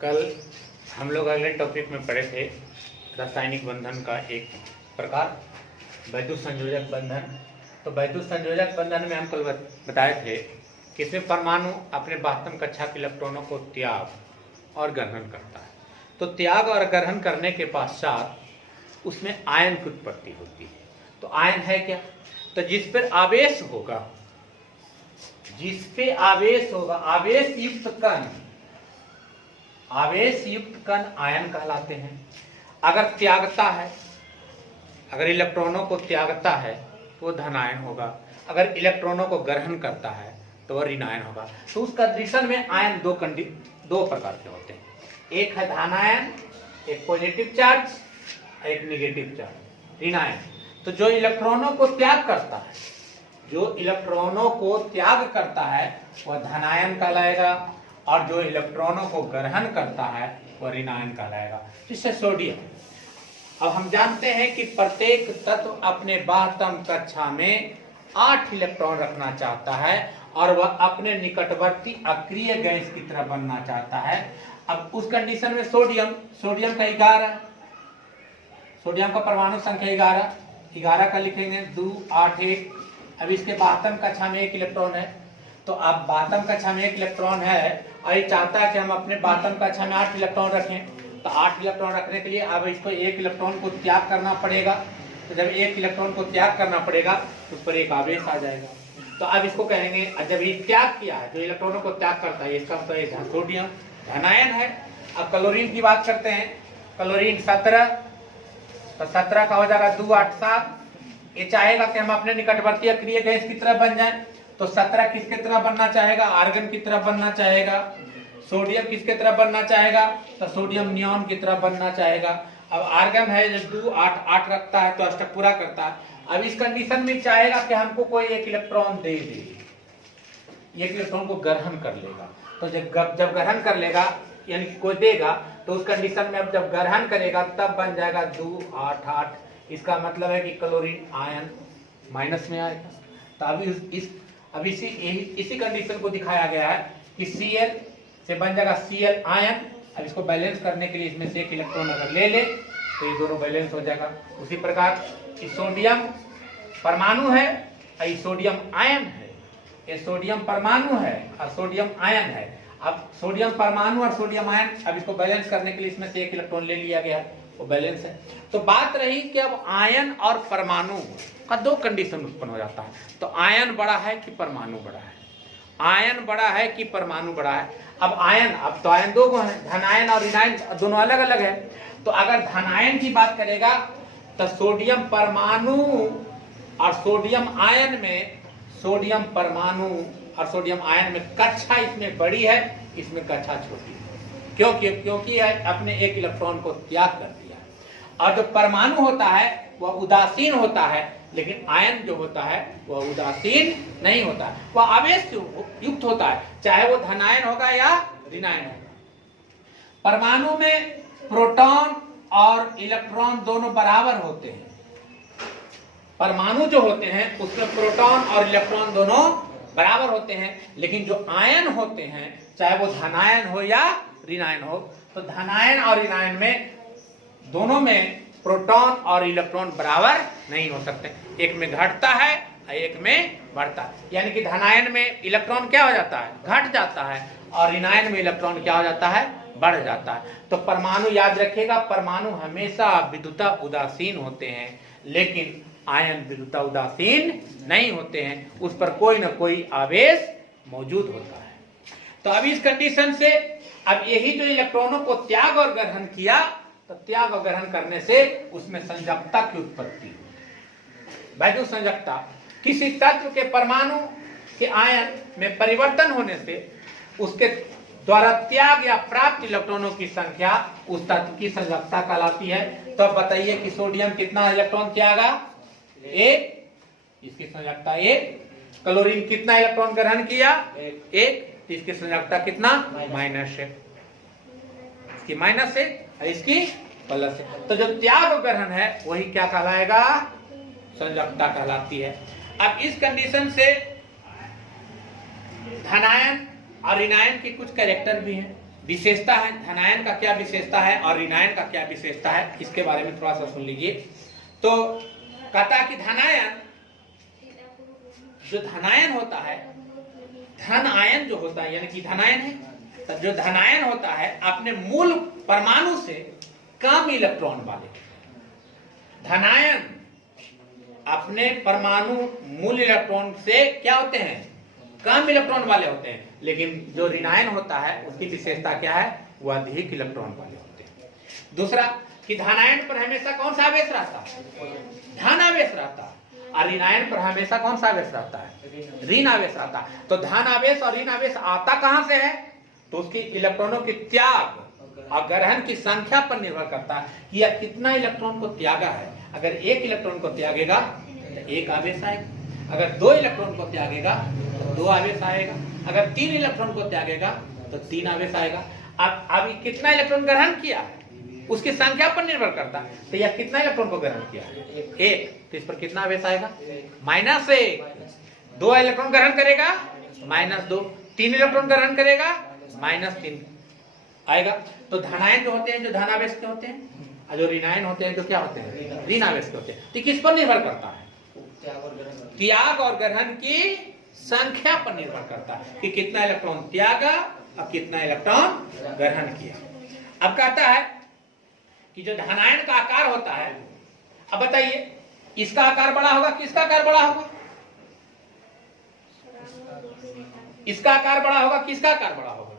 कल हम लोग अगले टॉपिक में पढ़े थे रासायनिक बंधन का एक प्रकार वैद्युत संयोजक बंधन। तो वैद्युत संयोजक बंधन में हम कल बताए थे कि इसमें परमाणु अपने वास्तव कक्षा के इलेक्ट्रॉनों को त्याग और ग्रहण करता है। तो त्याग और ग्रहण करने के पश्चात उसमें आयन की उत्पत्ति होती है। तो आयन है क्या? तो जिस पर आवेश होगा, आवेश युक्त कण आयन कहलाते हैं। अगर त्यागता है, अगर इलेक्ट्रॉनों को त्यागता है तो वो धनायन होगा, अगर इलेक्ट्रॉनों को ग्रहण करता है तो वह ऋणायन होगा। तो उस कंडीशन में आयन दो प्रकार के होते हैं, एक है धनायन, एक पॉजिटिव चार्ज, एक निगेटिव चार्ज, ऋणायन। तो जो इलेक्ट्रॉनों को त्याग करता है वह धनायन कहलाएगा, और जो इलेक्ट्रॉनों को ग्रहण करता है वह ऋणायन कहलाएगा। जिससे सोडियम, अब हम जानते हैं कि प्रत्येक तत्व अपने बाह्यतम कक्षा में 8 इलेक्ट्रॉन रखना चाहता है और वह अपने निकटवर्ती अक्रिय गैस की तरह बनना चाहता है। अब उस कंडीशन में सोडियम का 11, सोडियम का परमाणु संख्या 11 का लिखेंगे 2 8 1। अब इसके बाह्यतम कक्षा में 1 इलेक्ट्रॉन है। तो अब बाह्यतम कक्षा में 1 इलेक्ट्रॉन है और ये चाहता है कि हम अपने बाह्यतम कक्षा में 8 इलेक्ट्रॉन रखें। तो 8 इलेक्ट्रॉन रखने के लिए अब इसको 1 इलेक्ट्रॉन को त्याग करना पड़ेगा। तो जब 1 इलेक्ट्रॉन को त्याग करना पड़ेगा तो उस पर एक आवेश आ जाएगा। तो अब इसको कहेंगे, जब ये त्याग किया है, जो इलेक्ट्रॉनों को त्याग करता है, इसका मतलब सोडियम धनायन है। अब क्लोरीन की बात करते हैं, क्लोरीन 17, तो 17 का हो जाएगा 2 8 7। ये चाहेगा कि हम अपने निकटवर्ती अक्रिय गैस की तरह बन जाएं। तो 17 किसके तरह बनना चाहेगा? आर्गन की तरह बनना चाहेगा। सोडियम किसके तरह बनना चाहेगा? तो सोडियम नियॉन की तरह बनना चाहेगा। अब आर्गन है जो 2 8 8 रखता है तो अष्टक पूरा करता है। अब इस कंडीशन में चाहेगा कि हमको कोई 1 इलेक्ट्रॉन दे, 1 इलेक्ट्रॉन को ग्रहण कर लेगा। तो जब ग्रहण कर लेगा यानी कोई देगा, तो उस कंडीशन में अब जब ग्रहण करेगा तब बन जाएगा 2 8 8। इसका मतलब है कि क्लोरीन आयन माइनस में आएगा। तो अभी इसी कंडीशन को दिखाया गया है कि Cl से बन जाएगा Cl आयन। अब इसको बैलेंस करने के लिए इसमें से 1 इलेक्ट्रॉन अगर ले ले तो ये दोनों बैलेंस हो जाएगा। उसी प्रकार सोडियम परमाणु है, ये सोडियम आयन है, ये सोडियम परमाणु है और सोडियम आयन है। अब सोडियम परमाणु और सोडियम आयन, अब इसको बैलेंस करने के लिए इसमें से 1 इलेक्ट्रॉन ले लिया गया है, वो बैलेंस है। तो बात रही कि अब आयन और परमाणु का 2 कंडीशन उत्पन्न हो जाता है। तो आयन बड़ा है कि परमाणु बड़ा है? आयन बड़ा है कि परमाणु बड़ा है? अब तो आयन 2 गो है, धनायन और ऋणायन दोनों अलग अलग है। तो अगर धनायन की बात करेगा तो सोडियम परमाणु और सोडियम आयन में, सोडियम परमाणु और सोडियम आयन में कक्षा इसमें बड़ी है, इसमें कक्षा छोटी है। क्योंकि अपने 1 इलेक्ट्रॉन को त्याग कर दिया है। और जो परमाणु होता है वह उदासीन होता है, लेकिन आयन जो होता है वह उदासीन नहीं होता है, वह आवेश युक्त होता है, चाहे वो धनायन होगा या ऋणायन होगा। परमाणु में प्रोटॉन और इलेक्ट्रॉन दोनों बराबर होते हैं। परमाणु जो होते हैं उसमें प्रोटॉन और इलेक्ट्रॉन दोनों बराबर होते हैं, लेकिन जो आयन होते हैं चाहे वो धनायन हो या ऋणायन हो, तो धनायन और ऋणायन में दोनों में प्रोटॉन और इलेक्ट्रॉन बराबर नहीं हो सकते। एक में घटता है और एक में बढ़ता है। यानी कि धनायन में इलेक्ट्रॉन क्या हो जाता है? घट जाता है, और ऋणायन में इलेक्ट्रॉन क्या हो जाता है? बढ़ जाता है। तो परमाणु याद रखिएगा, परमाणु हमेशा विद्युता उदासीन होते हैं, लेकिन आयन विद्युता उदासीन नहीं होते हैं, उस पर कोई ना कोई आवेश मौजूद होता है। तो अब इस कंडीशन से अब यही जो इलेक्ट्रॉनों को त्याग और ग्रहण किया, तो त्याग और ग्रहण करने से उसमें संयोजकता की उत्पत्ति हुई। वैद्युत संयोजकता किसी तत्व के परमाणु के आयन में परिवर्तन होने से उसके द्वारा त्याग या प्राप्त इलेक्ट्रॉनों की संख्या उस तत्व की संयोजकता कहलाती है। तो अब बताइए कि सोडियम कितना इलेक्ट्रॉन त्यागा? 1, इसकी संयोजकता 1। क्लोरीन कितना इलेक्ट्रॉन ग्रहण किया? 1, इसकी संयोजकता कितना? -1। इसकी -1 और इसकी +1। तो जो त्याग और ग्रहण है वही क्या कहलाएगा? संयोजकता कहलाती है। अब इस कंडीशन से धनायन और ऋणायन की कुछ कैरेक्टर भी हैं, विशेषता है। धनायन का क्या विशेषता है और ऋणायन का क्या विशेषता है, इसके बारे में थोड़ा सा सुन लीजिए। तो कहता है कि धनायन, जो धनायन होता है, धन आयन जो होता है, यानी कि धनायन है, तो जो धनायन होता है अपने मूल परमाणु से कम इलेक्ट्रॉन वाले। धनायन अपने परमाणु मूल इलेक्ट्रॉन से क्या होते हैं, कम इलेक्ट्रॉन वाले होते हैं। लेकिन जो ऋणायन होता है उसकी विशेषता क्या है, वो अधिक इलेक्ट्रॉन वाले होते हैं। दूसरा कि धनायन पर हमेशा कौन सा आवेश रहता है, धन आवेश रहता है, और ऋणायन पर हमेशा कौन सा आवेश रहता है, ऋण आवेश रहता है। तो धन आवेश और ऋण आवेश आता कहां से है, तो उसकी इलेक्ट्रॉनों के त्याग और ग्रहण की संख्या पर निर्भर करता है कि यह कितना इलेक्ट्रॉन को त्यागा है। अगर एक इलेक्ट्रॉन को त्यागेगा तो एक आवेश आएगा, अगर दो इलेक्ट्रॉन को त्यागेगा तो दो आवेश आएगा, अगर तीन इलेक्ट्रॉन को त्यागेगा तो तीन आवेश आएगा। अब अभी कितना इलेक्ट्रॉन ग्रहण किया है उसकी संख्या पर निर्भर करता है। तो यह कितना इलेक्ट्रॉन को ग्रहण किया है, एक, तो इस पर कितना आवेश आएगा, -1। दो इलेक्ट्रॉन ग्रहण करेगा -2, तीन इलेक्ट्रॉन ग्रहण करेगा -3 आएगा। तो धनायन जो होते हैं, जो धन आवेश के होते हैं, और जो ऋणायन होते हैं, जो क्या होते हैं, ऋण आवेश के होते हैं। तो किस पर निर्भर करता है, त्याग और ग्रहण की संख्या पर निर्भर करता है कि कितना इलेक्ट्रॉन त्यागा और कितना इलेक्ट्रॉन ग्रहण किया। अब कहता है कि जो धनायन का आकार होता है, अब बताइए इसका आकार बड़ा होगा, किसका आकार बड़ा होगा, इसका आकार बड़ा होगा, किसका आकार बड़ा होगा।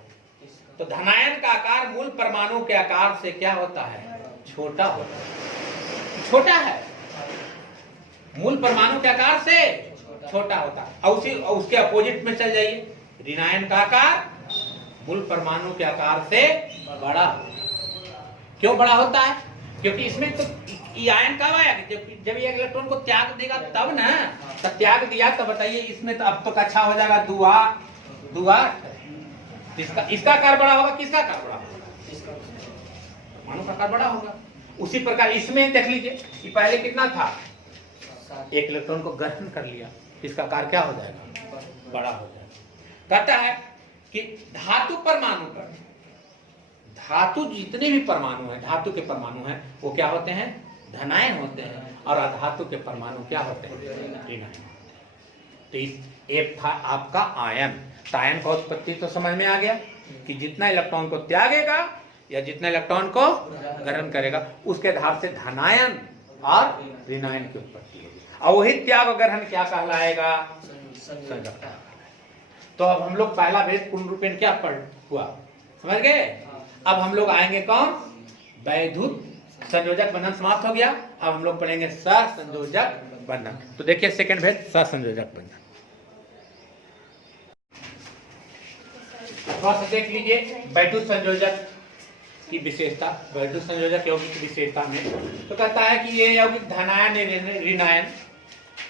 तो धनायन का आकार मूल परमाणु के आकार से क्या होता है, छोटा होता है, छोटा है, मूल परमाणु के आकार से छोटा होता है। और उसके अपोजिट में चल जाइए, ऋणायन का आकार मूल परमाणु के आकार से बड़ा। क्यों बड़ा होता है, क्योंकि इसमें तो आयन कब आया, जब ये इलेक्ट्रॉन को त्याग देगा तब ना, तो त्याग दिया तो बताइए इसमें तो अब तो अच्छा हो जाएगा, दुआ। इसका आकार बड़ा होगा, किसका आकार बड़ा होगा, परमाणु का आकार बड़ा होगा। उसी प्रकार इसमें देख लीजिए कि पहले कितना था, एक इलेक्ट्रॉन को ग्रहण कर लिया, इसका आकार क्या हो जाएगा, बड़ा हो जाएगा। कहता है कि धातु परमाणु पर, धातु जितने भी परमाणु हैं, धातु के परमाणु हैं वो क्या होते हैं, धनायन होते हैं, और अधातु के परमाणु क्या होते हैं, ऋणायन। तो एक था आपका आयन। तो आयन का उत्पत्ति तो समझ में आ गया कि जितना इलेक्ट्रॉन को त्यागेगा या जितना इलेक्ट्रॉन को ग्रहण करेगा उसके आधार से धनायन और ऋणायन की उत्पत्ति होगी। और वही त्याग और ग्रहण क्या कहलाएगा, संयोजक। तो अब हम लोग पहला भेद पूर्ण रूपेण क्या पढ़ हुआ, समझ गए। अब हम लोग आएंगे कौन, वैद्युत संयोजक बंधन समाप्त हो गया। अब हम लोग पढ़ेंगे सहसंयोजक बंधन। तो देखिए सेकंड भेद सहसंयोजक बंधन, थोड़ा सा देख लीजिए वैद्युत संयोजक की विशेषता। वैद्युत संयोजक यौगिक की विशेषता में तो कहता है कि ये यौगिक धनायन ऋणायन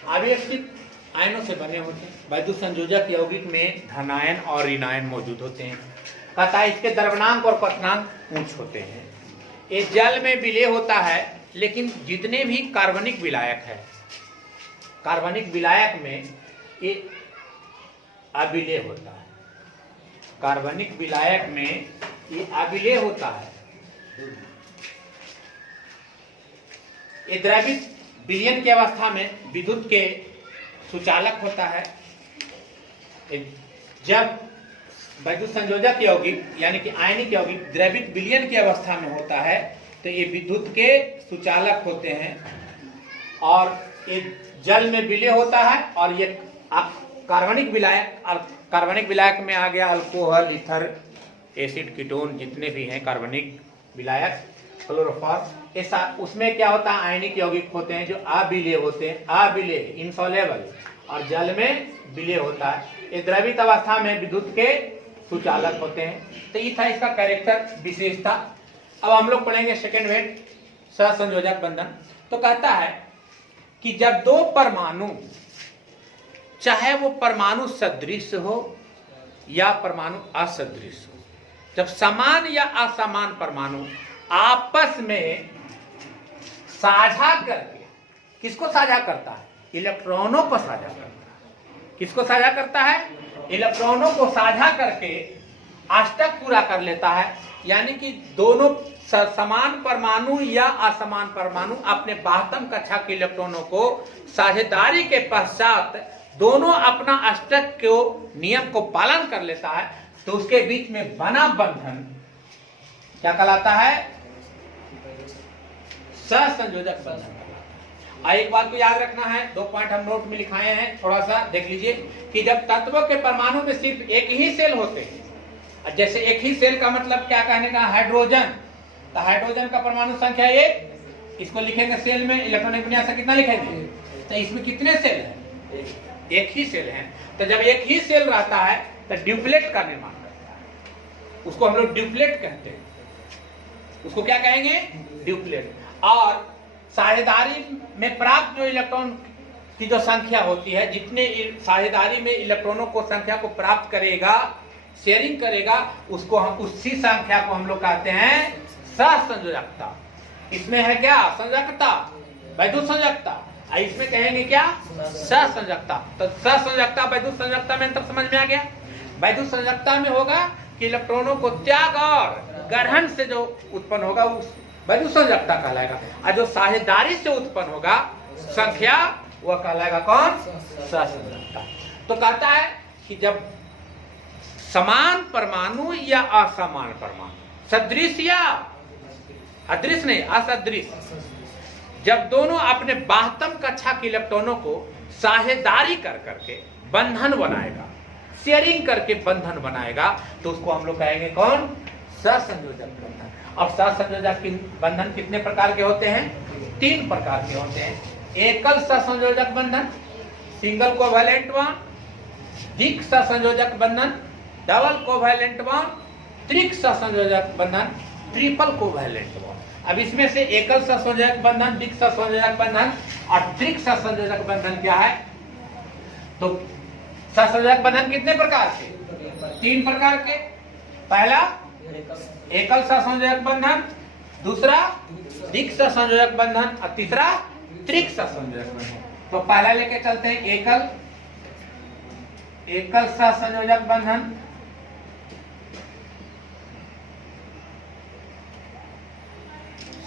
आवेशित आयनों से बने होते हैं। वैद्युत संयोजक यौगिक में धनायन और ऋणायन मौजूद होते हैं। कहता है इसके द्रवणांक और क्वथनांक उच्च होते हैं। ये जल में विलय होता है, लेकिन जितने भी कार्बनिक विलायक है, कार्बनिक विलायक में ये अविलय होता है। कार्बनिक विलायक में ये अविलय होता है। ये द्रवित विलयन की अवस्था में विद्युत के सुचालक होता है। जब वैद्युत संयोजक यौगिक यानी कि आयनिक यौगिक द्रवित विलयन की अवस्था में होता है तो ये विद्युत के सुचालक होते हैं, और ये जल में विलय होता है। और ये कार्बनिक विलायक, और कार्बनिक विलायक में आ गया अल्कोहल, ईथर, एसिड, कीटोन, जितने भी हैं कार्बनिक विलायक, क्लोरोफॉर्म, ऐसा उसमें क्या होता है, आयनिक यौगिक होते हैं जो अविलय होते हैं, अविलय इनसॉल्युबल, और जल में विलय होता है। ये द्रवित अवस्था में विद्युत के सुचालक होते हैं। तो ये था इसका कैरेक्टर विशेषता। अब हम लोग पढ़ेंगे सेकेंड भेद सहसंयोजक बंधन। तो कहता है कि जब दो परमाणु, चाहे वो परमाणु सदृश हो या परमाणु असदृश हो, जब समान या असमान परमाणु आपस में साझा करके, किसको साझा करता है, इलेक्ट्रॉनों को साझा करता है, किसको साझा करता है? इलेक्ट्रॉनों को साझा करके अष्टक पूरा कर लेता है। यानी कि दोनों समान परमाणु या असमान परमाणु अपने बाह्यतम कक्षा के इलेक्ट्रॉनों को साझेदारी के पश्चात दोनों अपना अष्टक को नियम को पालन कर लेता है, तो उसके बीच में बना बंधन क्या कहलाता है? सहसंयोजक बंधन। एक बात को याद रखना है, 2 पॉइंट हम नोट में लिखाए हैं, थोड़ा सा देख लीजिए कि जब तत्वों के परमाणु में सिर्फ एक ही सेल होते हैं, जैसे एक ही सेल का मतलब क्या कहने का? हाइड्रोजन। तो हाइड्रोजन का परमाणु संख्या 1, इसको लिखेंगे सेल में, इलेक्ट्रॉनिक विन्यास कितना लिखेंगे? तो इसमें कितने सेल हैं? एक ही सेल है। तो जब एक ही सेल रहता है तो ड्यूप्लेट का निर्माण करता है, उसको हम लोग ड्यूप्लेट कहते हैं। उसको क्या कहेंगे? ड्यूप्लेट। और साझेदारी में प्राप्त जो इलेक्ट्रॉन की जो संख्या होती है, जितने साझेदारी में इलेक्ट्रॉनों को संख्या को प्राप्त करेगा, शेयरिंग करेगा, उसको हम उसी संख्या को हम लोग कहते हैं सहसंयोजकता। इसमें है क्या? संयोजकता, वैद्युत संयोजकता। इसमें कहेंगे क्या? सहसंयोजकता। तो सहसंयोजकता वैद्युत संयोजकता में अंतर समझ में आ गया? वैद्युत संयोजकता में होगा कि इलेक्ट्रॉनों को त्याग और ग्रहण से जो उत्पन्न होगा उस वैद्युत संयोजकता कहलाएगा, और जो साझेदारी से उत्पन्न होगा संख्या वह कहलाएगा कौन? सहसंयोजकता। तो कहता है कि जब समान परमाणु या असमान परमाणु, सदृश या अदृश नहीं, असदृश, जब दोनों अपने बाह्यतम कक्षा के इलेक्ट्रॉनों को साझेदारी कर करके बंधन बनाएगा, शेयरिंग करके बंधन बनाएगा, तो उसको हम लोग कहेंगे कौन? सहसंयोजक बंधन। अब सहसंयोजक बंधन कितने प्रकार के होते हैं? 3 प्रकार के होते हैं। एकल सहसंयोजक बंधन, सिंगल कोवैलेंट बॉन्ड, द्विक सहसंयोजक बंधन, डबल कोवैलेंट बॉन्ड, त्रिक सहसंयोजक बंधन, ट्रिपल कोवैलेंट बॉन्ड। अब इसमें से एकल सहसंयोजक बंधन, द्विक सहसंयोजक बंधन और त्रिक सहसंयोजक बंधन क्या है? तो सहसंयोजक बंधन कितने प्रकार के? 3 प्रकार के। पहला एकल सहसंयोजक बंधन, दूसरा द्विक सहसंयोजक बंधन और तीसरा त्रिक सहसंयोजक बंधन। तो पहला लेके चलते हैं एकल सहसंयोजक बंधन।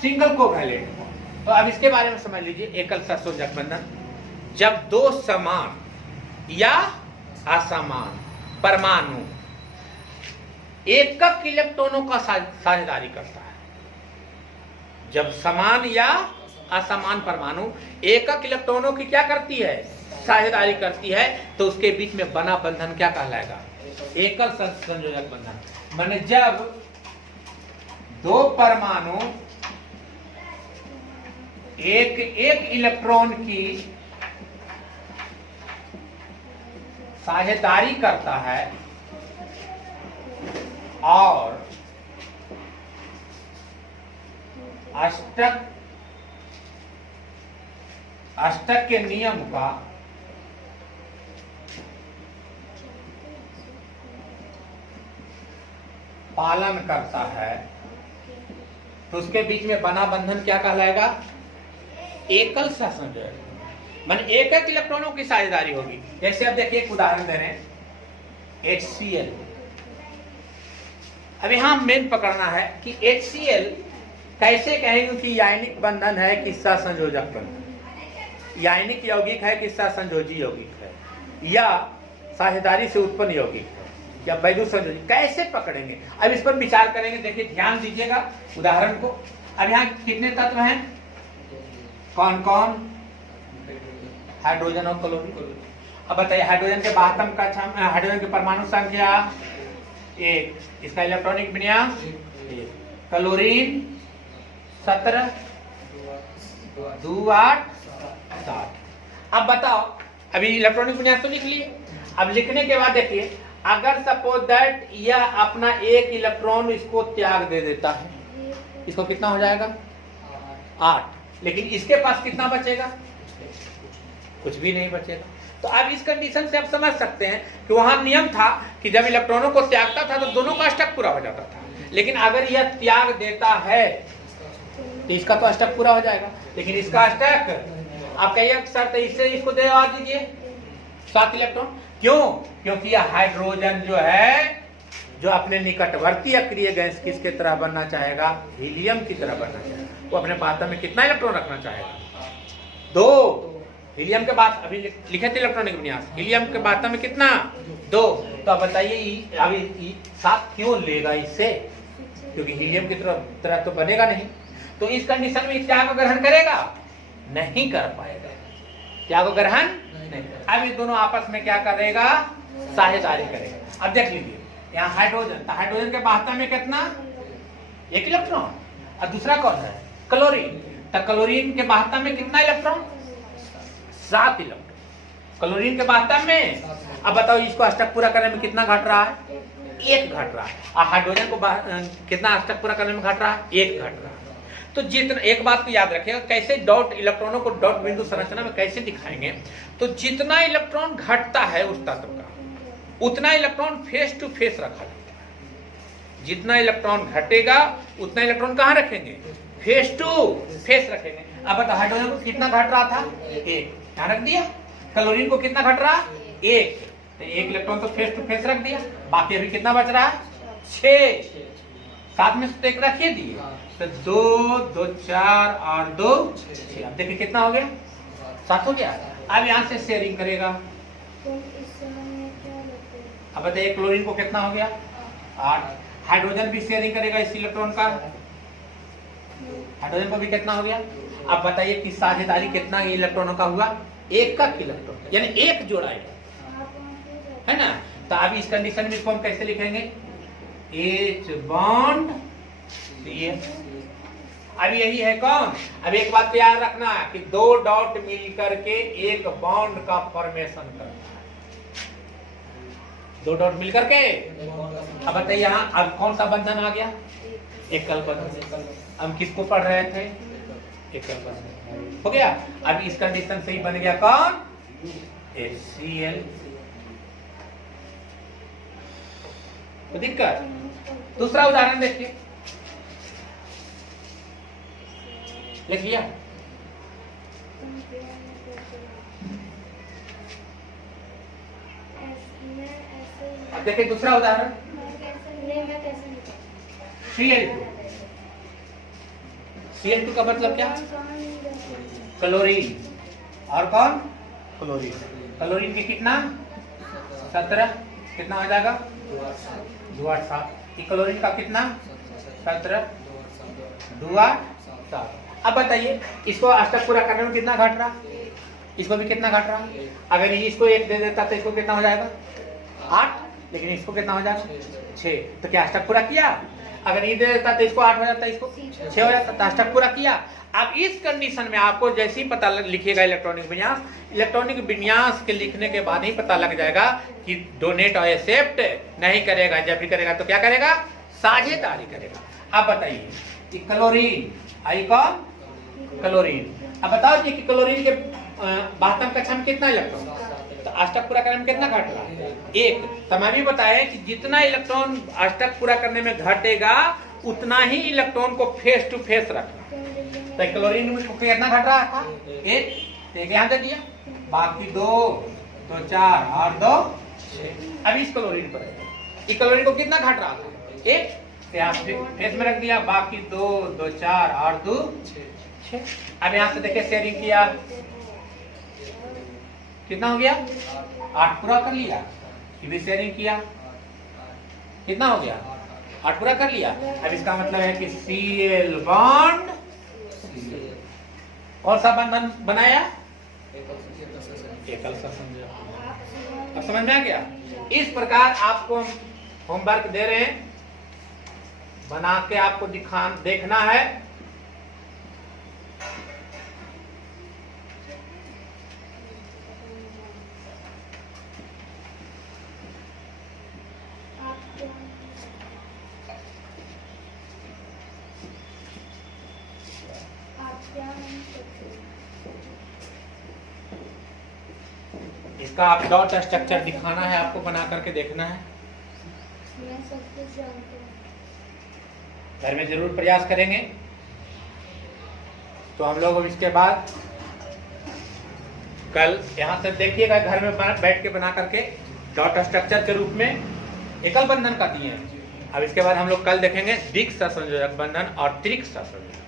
Single covalent. तो अब इसके बारे में समझ लीजिए। एकल सहसंयोजक बंधन, जब 2 समान या असमान परमाणु एकक इलेक्ट्रॉनों का साझेदारी करता है, जब समान या असमान परमाणु एकक इलेक्ट्रॉनों की क्या करती है? साझेदारी करती है, तो उसके बीच में बना बंधन क्या कहलाएगा? एकल सहसंयोजक बंधन। माने जब 2 परमाणु एक इलेक्ट्रॉन की साझेदारी करता है और अष्टक के नियम का पालन करता है, तो उसके बीच में बना बंधन क्या कहलाएगा? एकल सहसंयोजक। माने एक इलेक्ट्रॉनों की साझेदारी होगी। जैसे अब देखिए एक उदाहरण दे रहे हैं, HCl। अब यहां मेन पकड़ना है कि HCl कैसे कहेंगे कि यानिक बंधन है कि सहसंयोजक बंधन, यानिक यौगिक है कि सहसंयोजी यौगिक है, या साझेदारी से उत्पन्न यौगिक है, या वैद्युत संयोजी, कैसे पकड़ेंगे? अब इस पर विचार करेंगे। देखिए ध्यान दीजिएगा उदाहरण को। अब यहाँ कितने तत्व हैं? कौन कौन? हाइड्रोजन और क्लोरीन। अब बताइए हाइड्रोजन के बाह्यतम कक्षा में हाइड्रोजन की परमाणु संख्या 1, इसका इलेक्ट्रॉनिक विन्यास 1, क्लोरीन 17, 2 8 7। अब बताओ, अभी इलेक्ट्रॉनिक विन्यास तो लिख लिए। अब लिखने के बाद देखिए, अगर सपोज दैट यह अपना एक इलेक्ट्रॉन इसको त्याग दे देता है, इसको कितना हो जाएगा? 8। लेकिन इसके पास कितना बचेगा? कुछ भी नहीं बचेगा। तो अब इस कंडीशन से आप समझ सकते हैं कि वहां नियम था कि जब इलेक्ट्रॉनों को त्यागता था तो दोनों का अष्टक पूरा हो जाता था, लेकिन अगर यह त्याग देता है तो इसका तो अष्टक पूरा हो जाएगा, लेकिन इसका अष्टक आप कहिए सर तो इससे इसको दे दीजिए, 7 इलेक्ट्रॉन। क्यों? क्योंकि यह हाइड्रोजन जो है, जो अपने निकटवर्ती अक्रिय गैस किसके तरह बनना चाहेगा? हीलियम की तरह बनना चाहेगा। वो अपने पात्र में कितना इलेक्ट्रॉन रखना चाहेगा? 2। हीलियम के बाद अभी लिखे थे इलेक्ट्रॉनिक विन्यास, हीलियम के पात्र में कितना? 2। तो अब बताइए अभी 7 क्यों लेगा इससे? क्योंकि हीलियम की तरह तो बनेगा नहीं। तो इस कंडीशन में क्या को ग्रहण करेगा? नहीं कर पाएगा। क्या को ग्रहण नहीं। अब ये दोनों आपस में क्या करेगा? साझेदारी करेगा। अब देख लीजिए यहाँ हाइड्रोजन, तो हाइड्रोजन के पात्र में कितना? 1 इलेक्ट्रॉन। और दूसरा कौन है? क्लोरीन। तो क्लोरीन के पात्र में कितना इलेक्ट्रॉन? 7 इलेक्ट्रॉन क्लोरीन के पात्र में। अब बताओ इसको अष्टक पूरा करने में कितना घट रहा है? 1 घट रहा है। और हाइड्रोजन को कितना अष्टक पूरा करने में घट रहा है? 1 घट रहा है। तो जितना, एक बात को याद रखिएगा, कैसे डॉट इलेक्ट्रॉनों को डॉट बिंदु संरचना में कैसे दिखाएंगे, तो जितना इलेक्ट्रॉन घटता है उस तत्व का, उतना इलेक्ट्रॉन फेस टू फेस रखा जाता है। जितना इलेक्ट्रॉन घटेगा उतना इलेक्ट्रॉन कहाँ रखेंगे? फेस टू फेस रखेंगे। अब बताओ हाइड्रोजन को कितना घट रहा था? 1, यहाँ रख दिया। क्लोरीन को कितना घट रहा? 1। तो 1 इलेक्ट्रॉन तो फेस टू फेस रख दिया, बाकी अभी कितना बच रहा है? 6। 7 में से 1 रखिए दिए, तो 2, 2, 4 और 2, 6। अब देखिए कितना हो गया? 7 हो गया। अब यहाँ से शेयरिंग करेगा। अब बताइए क्लोरीन को कितना हो गया? 8। हाइड्रोजन भी शेयरिंग करेगा इस इलेक्ट्रॉन का। हाइड्रोजन को भी कितना हो गया? अब बताइए कि साझेदारी कितना इलेक्ट्रॉनों का हुआ? 1 का इलेक्ट्रॉन, यानी 1 जोड़ाएगा, है ना। तो अब इस कंडीशन में इसको हम कैसे लिखेंगे? H bond CH। अब यही है कौन? अब एक बात याद रखना कि 2 डॉट मिलकर के एक बॉन्ड का फॉर्मेशन करता है। 2 डॉट मिलकर के। अब बताइए यहाँ अब कौन सा बंधन आ गया? एकल बंधन। हम किसको पढ़ रहे थे? एकल बंधन हो गया। अब इस कंडीशन से ही बन गया कौन? HCl। तो दिक्कत। दूसरा उदाहरण देखिए, लिख लिया? अब देखिए दूसरा उदाहरण, Cl2। Cl2 का मतलब क्या? क्लोरीन। और कौन? क्लोरीन। क्लोरीन की कितना? 17। कितना हो जाएगा? 2, 8, 7। क्लोरीन का कितना? 17, 2, 8, 7। अब बताइए इसको अष्टक पूरा करने में कितना घट रहा? इसको भी कितना घट रहा? अगर इसको 1 दे देता तो इसको कितना हो जाएगा? 8। लेकिन इसको कितना हो जाएगा? 6। तो क्या अष्टक पूरा किया? अगर ये दे देता तो इसको 8 हो जाता, इसको 6 हो जाता, तो अष्टक पूरा किया। अब इस कंडीशन में आपको जैसे ही पता लिखिएगा इलेक्ट्रॉनिक विन्यास के लिखने के बाद ही पता लग जाएगा कि डोनेट और एक्सेप्ट नहीं करेगा। जब भी करेगा तो क्या करेगा? साझेदारी करेगा। अब बताइए कि क्लोरीन आई कौन? क्लोरीन। अब बताओ जी कि क्लोरीन के 72 कक्षा में कितना इलेक्ट्रॉन? तो अष्टक पूरा करने में कितना घट रहा है? 1। तो मैं भी बताया कि जितना इलेक्ट्रॉन अष्टक पूरा करने में घटेगा उतना ही इलेक्ट्रॉन को फेस टू फेस रखना। तो क्लोरीन में कितना घट रहा था? 1। तो यहाँ दे दिया, बाकी 2, 2, 4 और 2, 6। अब इस क्लोरीन पर क्लोरीन को कितना घट रहा था? 1। तो यहाँ फेस में रख दिया, बाकी 2, 2, 4 और 2, 6। अब यहाँ से देखिए शेयरिंग किया, कितना हो गया? 8 पूरा कर लिया। ये भी शेयरिंग किया, कितना हो गया? 8 पूरा कर लिया। अब इसका मतलब है कि Cl बॉन्ड कौन सा बंधन बनाया? एकल संयोजक। अब समझ में आ गया? इस प्रकार आपको हम होमवर्क दे रहे हैं, बना के आपको देखना है। इसका आप डॉट स्ट्रक्चर दिखाना है, आपको बना करके देखना है। मैं सब कुछ जानता हूँ। घर में जरूर प्रयास करेंगे। तो हम लोग इसके बाद कल यहाँ से देखिएगा घर में बैठ के बना करके डॉट स्ट्रक्चर के रूप में एकल बंधन का दिए हैं। अब इसके बाद हम लोग कल देखेंगे द्विक सहसंयोजक बंधन और त्रिक सहसंयोजक।